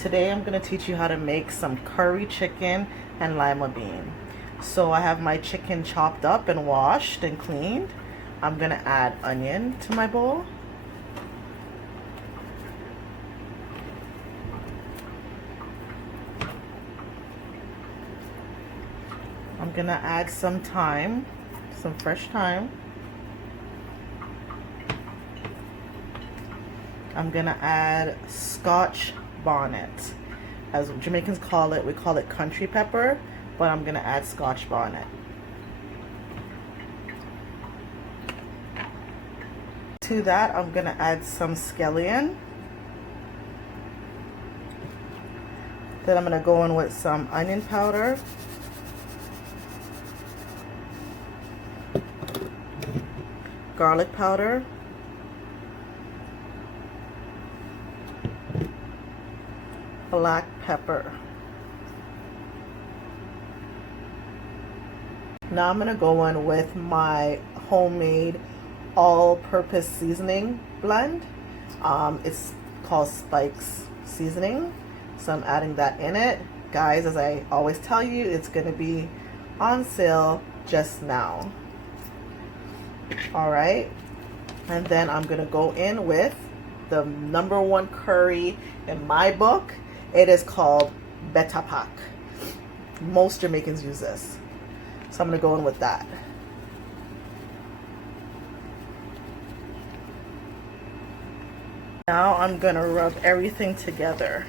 Today I'm going to teach you how to make some curry chicken and lima bean. So I have my chicken chopped up and washed and cleaned. I'm going to add onion to my bowl. I'm going to add some thyme, some fresh thyme. I'm going to add Scotch bonnet. As Jamaicans call it, we call it country pepper, but I'm going to add Scotch bonnet. To that, I'm going to add some scallion. Then I'm going to go in with some onion powder. Garlic powder. Black pepper. Now I'm going to go in with my homemade all-purpose seasoning blend. It's called Spike's seasoning. So I'm adding that in it. Guys, as I always tell you, it's going to be on sale just now. Alright. And then I'm going to go in with the #1 curry in my book. It is called betapak. Most Jamaicans use this. So I'm going to go in with that. Now I'm going to rub everything together.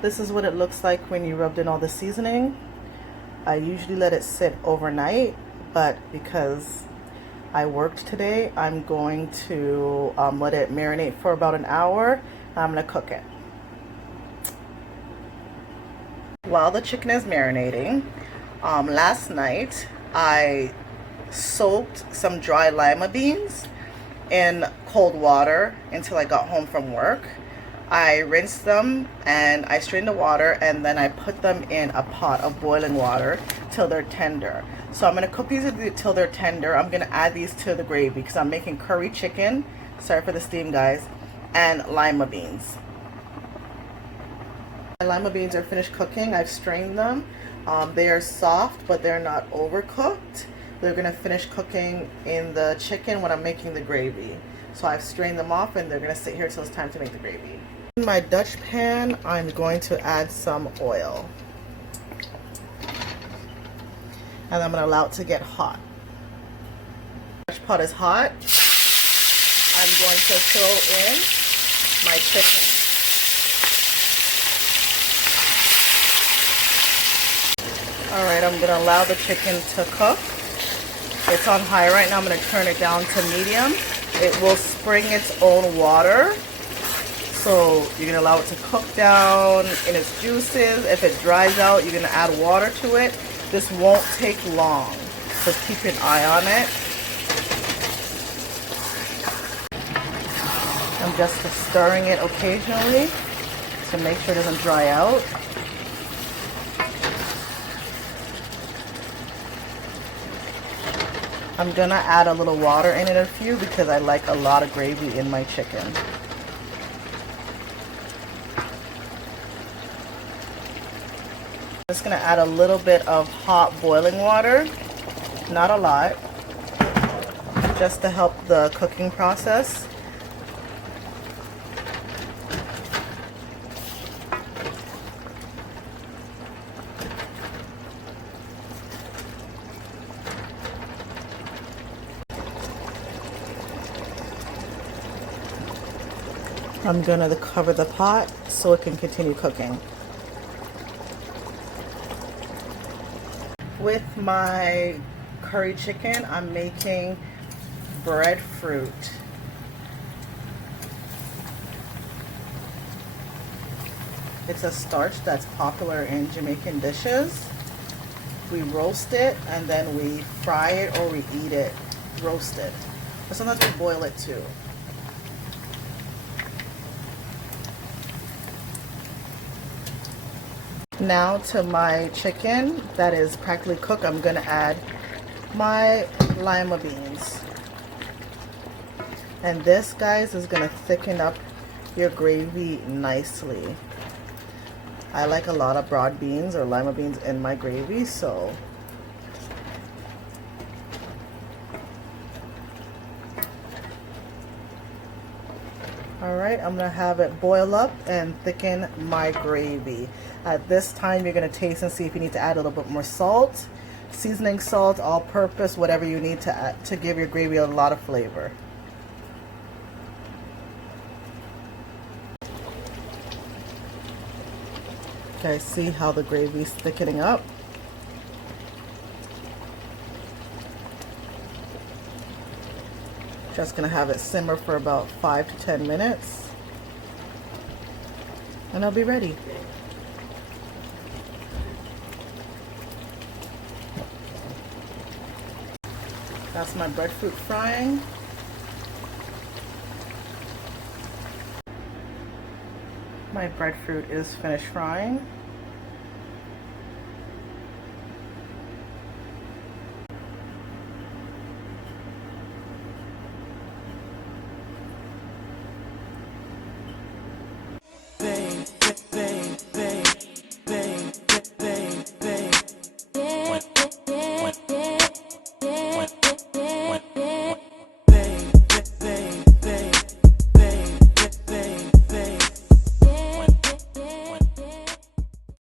This is what it looks like when you rubbed in all the seasoning. I usually let it sit overnight, but because I worked today, I'm going to let it marinate for about an hour. I'm going to cook it. While the chicken is marinating, last night I soaked some dry lima beans in cold water until I got home from work. I rinsed them and I strained the water, and then I put them in a pot of boiling water till they're tender. So I'm going to cook these till they're tender. I'm going to add these to the gravy because I'm making curry chicken. Sorry for the steam, guys. And lima beans. My lima beans are finished cooking. I've strained them. They are soft, but they're not overcooked. They're going to finish cooking in the chicken when I'm making the gravy. So I've strained them off and they're going to sit here till it's time to make the gravy. In my Dutch pan, I'm going to add some oil. And I'm going to allow it to get hot. The Dutch pot is hot. I'm going to throw in my chicken. Alright, I'm going to allow the chicken to cook. It's on high right now. I'm going to turn it down to medium. It will spring its own water. So you're going to allow it to cook down in its juices. If it dries out, you're going to add water to it. This won't take long. Just keep an eye on it. I'm just stirring it occasionally to make sure it doesn't dry out. I'm going to add a little water in it, a few, because I like a lot of gravy in my chicken. I'm just going to add a little bit of hot boiling water, not a lot, just to help the cooking process. I'm going to cover the pot so it can continue cooking. With my curry chicken, I'm making breadfruit. It's a starch that's popular in Jamaican dishes. We roast it and then we fry it or we eat it roasted. But sometimes we boil it too. Now to my chicken that is practically cooked, I'm gonna add my lima beans. And this, guys, is gonna thicken up your gravy nicely. I like a lot of broad beans or lima beans in my gravy, so alright, I'm gonna have it boil up and thicken my gravy. At this time, you're gonna taste and see if you need to add a little bit more salt, seasoning salt, all purpose, whatever you need to add to give your gravy a lot of flavor. Okay, see how the gravy's thickening up? Just gonna have it simmer for about 5 to 10 minutes and I'll be ready. That's my breadfruit frying. My breadfruit is finished frying.